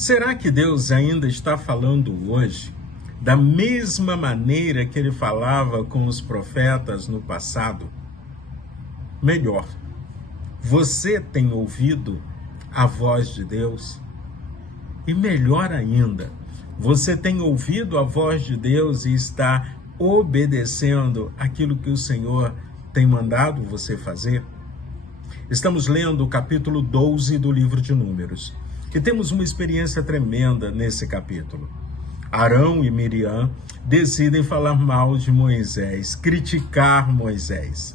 Será que Deus ainda está falando hoje da mesma maneira que ele falava com os profetas no passado? Melhor, você tem ouvido a voz de Deus? E melhor ainda, você tem ouvido a voz de Deus e está obedecendo aquilo que o Senhor tem mandado você fazer? Estamos lendo o capítulo 12 do livro de Números, e temos uma experiência tremenda nesse capítulo. Arão e Miriam decidem falar mal de Moisés, criticar Moisés.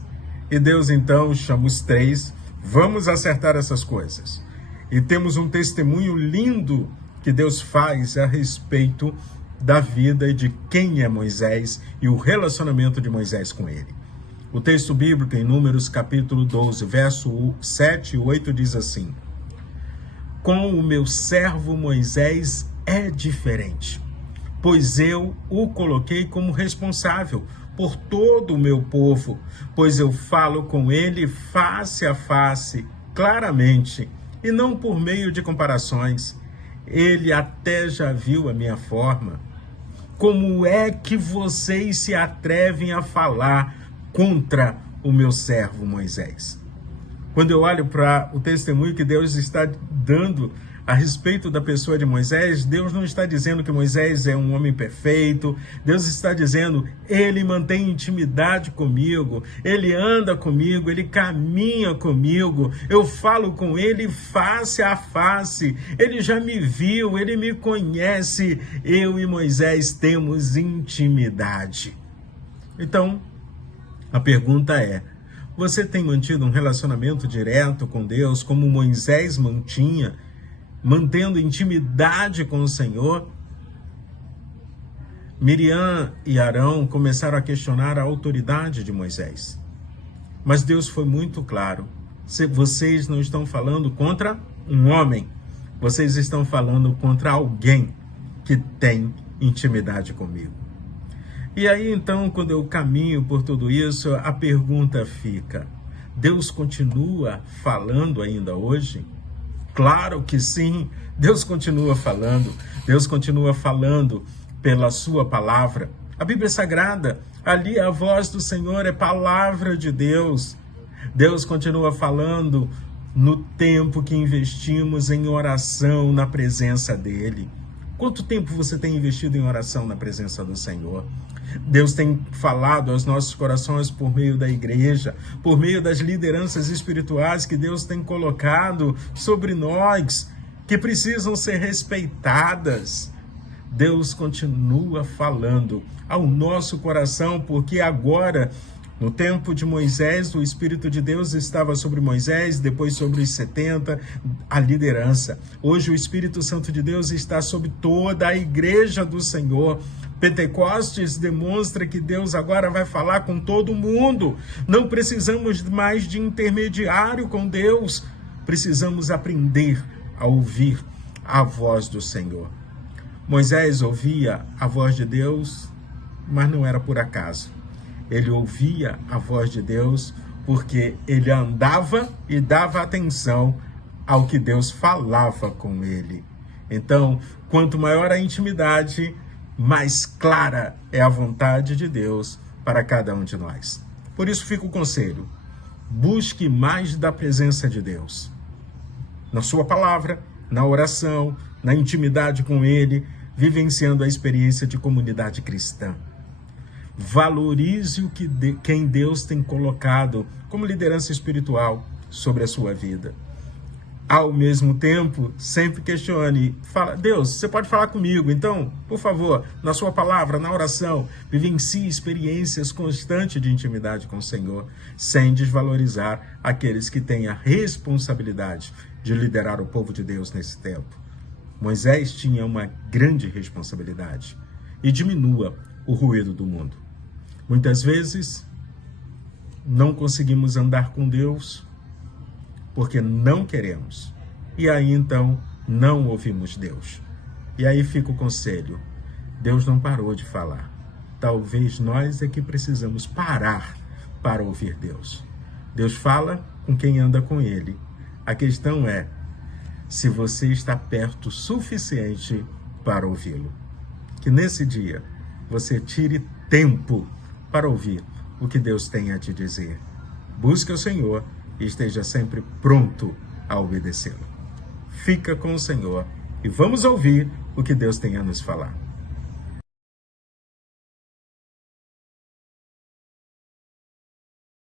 E Deus então chama os três: vamos acertar essas coisas. E temos um testemunho lindo que Deus faz a respeito da vida e de quem é Moisés e o relacionamento de Moisés com ele. O texto bíblico em Números capítulo 12, verso 7 e 8 diz assim: com o meu servo Moisés é diferente, pois eu o coloquei como responsável por todo o meu povo, pois eu falo com ele face a face, claramente, e não por meio de comparações. Ele até já viu a minha forma. Como é que vocês se atrevem a falar contra o meu servo Moisés? Quando eu olho para o testemunho que Deus está dando a respeito da pessoa de Moisés, Deus não está dizendo que Moisés é um homem perfeito. Deus está dizendo: ele mantém intimidade comigo, ele anda comigo, ele caminha comigo, eu falo com ele face a face, ele já me viu, ele me conhece, eu e Moisés temos intimidade. Então, a pergunta é: você tem mantido um relacionamento direto com Deus, como Moisés mantinha, mantendo intimidade com o Senhor? Miriam e Arão começaram a questionar a autoridade de Moisés. Mas Deus foi muito claro: vocês não estão falando contra um homem, vocês estão falando contra alguém que tem intimidade comigo. E aí, então, quando eu caminho por tudo isso, a pergunta fica: Deus continua falando ainda hoje? Claro que sim, Deus continua falando. Deus continua falando pela sua palavra. A Bíblia Sagrada, ali a voz do Senhor é palavra de Deus. Deus continua falando no tempo que investimos em oração na presença dEle. Quanto tempo você tem investido em oração na presença do Senhor? Deus tem falado aos nossos corações por meio da igreja, por meio das lideranças espirituais que Deus tem colocado sobre nós, que precisam ser respeitadas. Deus continua falando ao nosso coração, porque agora, no tempo de Moisés, o Espírito de Deus estava sobre Moisés, depois sobre os 70, a liderança. Hoje o Espírito Santo de Deus está sobre toda a igreja do Senhor. Pentecostes demonstra que Deus agora vai falar com todo mundo. Não precisamos mais de intermediário com Deus. Precisamos aprender a ouvir a voz do Senhor. Moisés ouvia a voz de Deus, mas não era por acaso. Ele ouvia a voz de Deus porque ele andava e dava atenção ao que Deus falava com ele. Então, quanto maior a intimidade, mais clara é a vontade de Deus para cada um de nós. Por isso fica o conselho: busque mais da presença de Deus. Na sua palavra, na oração, na intimidade com Ele, vivenciando a experiência de comunidade cristã. Valorize quem Deus tem colocado como liderança espiritual sobre a sua vida. Ao mesmo tempo, sempre questione. Fala: Deus, você pode falar comigo, então, por favor, na sua palavra, na oração, vivencie experiências constantes de intimidade com o Senhor, sem desvalorizar aqueles que têm a responsabilidade de liderar o povo de Deus nesse tempo. Moisés tinha uma grande responsabilidade. E diminua o ruído do mundo. Muitas vezes, não conseguimos andar com Deus porque não queremos. E aí, então, não ouvimos Deus. E aí fica o conselho: Deus não parou de falar. Talvez nós é que precisamos parar para ouvir Deus. Deus fala com quem anda com Ele. A questão é: se você está perto o suficiente para ouvi-lo. Que nesse dia você tire tempo para ouvir o que Deus tem a te dizer. Busque o Senhor e esteja sempre pronto a obedecê-lo. Fica com o Senhor e vamos ouvir o que Deus tem a nos falar.